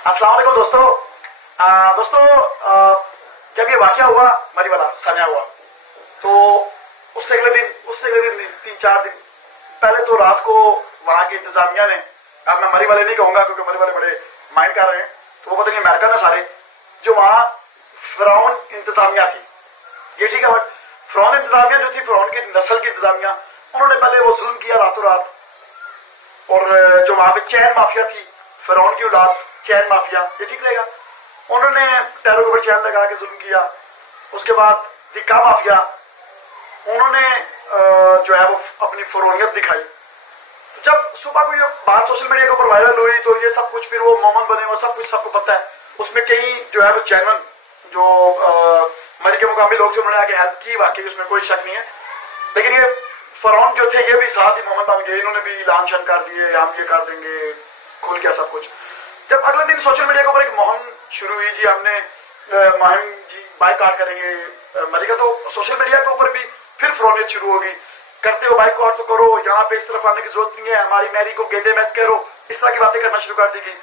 अस्सलाम वालेकुम दोस्तों। जब ये वाकया हुआ मरी वाला सान्या हुआ तो उससे अगले दिन नहीं, 3-4 दिन पहले तो रात को वहां की इंतजामिया ने, अब मैं मरी वाले नहीं कहूंगा क्योंकि मरी वाले बड़े माइंड कर रहे हैं, तो वो पता नहीं अमेरिका में सारे जो वहां फिरौन इंतजामिया थी, ये ठीक है, बट फिरौन इंतजामिया जो थी, फिरौन की नस्ल की इंतजामिया, उन्होंने पहले वो जुल्म किया रातों रात। और जो वहां पे चैन माफिया थी, फिरौन की औलाद चैन माफिया, ये ठीक रहेगा, उन्होंने टैरो के ऊपर चैन लगा के जुल्म किया। उसके बाद दिक्का माफिया, उन्होंने जो है वो अपनी फरोनियत दिखाई। तो जब सुबह को ये बात सोशल मीडिया के ऊपर वायरल हुई तो ये सब कुछ फिर वो मोमन बने, वो सब कुछ सबको पता है। उसमें कई जो है वो जेन्युइन जो मरी के मुकामी लोग थे, उन्होंने आके हेल्प की, वाकई उसमें कोई शक नहीं है। लेकिन ये फरौन जो थे ये भी साथ ही मोहम्मद बन गए, इन्होंने भी ऐलान शन कर दिए, हम ये कर देंगे, खुल गया सब कुछ। जब अगले दिन सोशल मीडिया के ऊपर एक मुहिम शुरू हुई, जी हमने मुहिम जी बाइकआउट करेंगे मरी का, तो सोशल मीडिया के ऊपर भी फिर फरौनियत शुरू होगी, करते हो बाइकआउट तो करो, यहाँ पे इस तरफ आने की जरूरत नहीं है, हमारी मैरी को गेंदे मत करो, इस तरह की बातें करना शुरू कर दी गई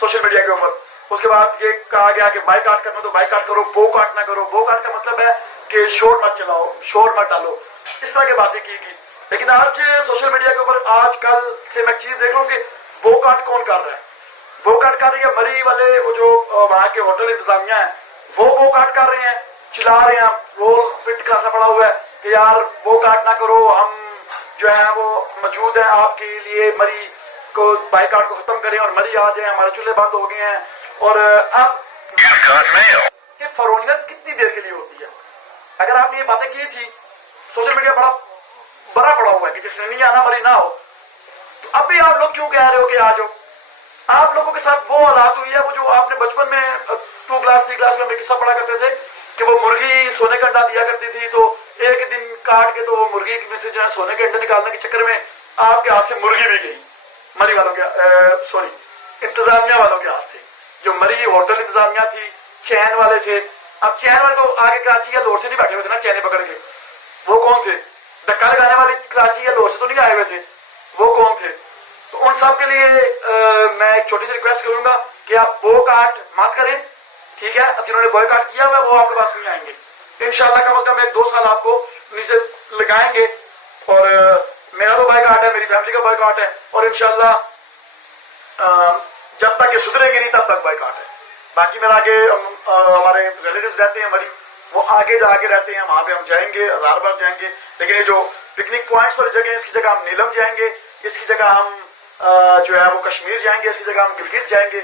सोशल मीडिया के ऊपर। उसके बाद ये कहा गया कि बाइकआउट करना तो बाइकआउट करो, बोकाट ना करो। बोकाट का मतलब है कि शोर मत चलाओ, शोर मत डालो, इस तरह की बातें की गई। लेकिन आज सोशल मीडिया के ऊपर आज कल से मैं चीज देख रहा हूँ कि बोकाट कौन कर रहा है। बोकाट कर रही है मरी वाले, वो जो वहां के होटल इंतजामिया है, वो बोकाट कर रहे हैं, चिल्ला रहे हैं, रोल पिट कराना पड़ा हुआ है कि यार बोकाट ना करो, हम जो है वो मौजूद है आपके लिए, मरी को बाइकआउट को खत्म करें और मरी आ जाए, हमारे चूल्हे बंद हो गए हैं। और अब ये फरौनियत कितनी देर के लिए होती है? अगर आपने ये बातें की थी, सोशल मीडिया बड़ा पड़ा हुआ है कि जिसने नहीं आना मरी ना हो, तो अब भी आप लोग क्यों कह रहे हो कि आ जाओ? आप लोगों के साथ वो हालात हुई है, वो जो आपने बचपन में 2 क्लास 3 क्लास में हमें किस्सा पढ़ा करते थे कि वो मुर्गी सोने का अंडा दिया करती थी, तो एक दिन काट के तो मुर्गी में से जो है सोने के अंडे निकालने के चक्कर में आपके हाथ से मुर्गी भी गई, मरी वालों के सॉरी इंतजामिया वालों के हाथ से। जो मरी होटल इंतजामिया थी, चैन वाले थे, अब चैन वाले तो आगे कराची या लाहौर से नहीं बैठे हुए थे ना चैने पकड़ के, वो कौन थे? धक्का लगाने वाले कराची या लाहौर से तो नहीं आए हुए थे, वो कौन थे? तो उन सब के लिए मैं एक छोटी सी रिक्वेस्ट करूंगा कि आप बॉयकॉट मत करें, ठीक है? अब जिन्होंने बॉयकॉट किया हुआ है वो आपके पास नहीं आएंगे इंशाल्लाह। कम से कम 1-2 साल आपको नीचे लगाएंगे। और मेरा तो बॉयकॉट है, मेरी फैमिली का बॉयकॉट है, और इंशाल्लाह जब तक ये सुधरेंगे नहीं तब तक बॉयकॉट है। बाकी मेरा आगे हमारे रिलेटिव्स रहते हैं मरी, वो आगे जाके रहते हैं, वहां पे हम जाएंगे, 1000 बार जाएंगे। लेकिन ये जो पिकनिक पॉइंट्स पर जगह, इसकी जगह हम नीलम जाएंगे, इसकी जगह हम जो है वो कश्मीर जाएंगे, इसकी जगह हम गिलगित जाएंगे।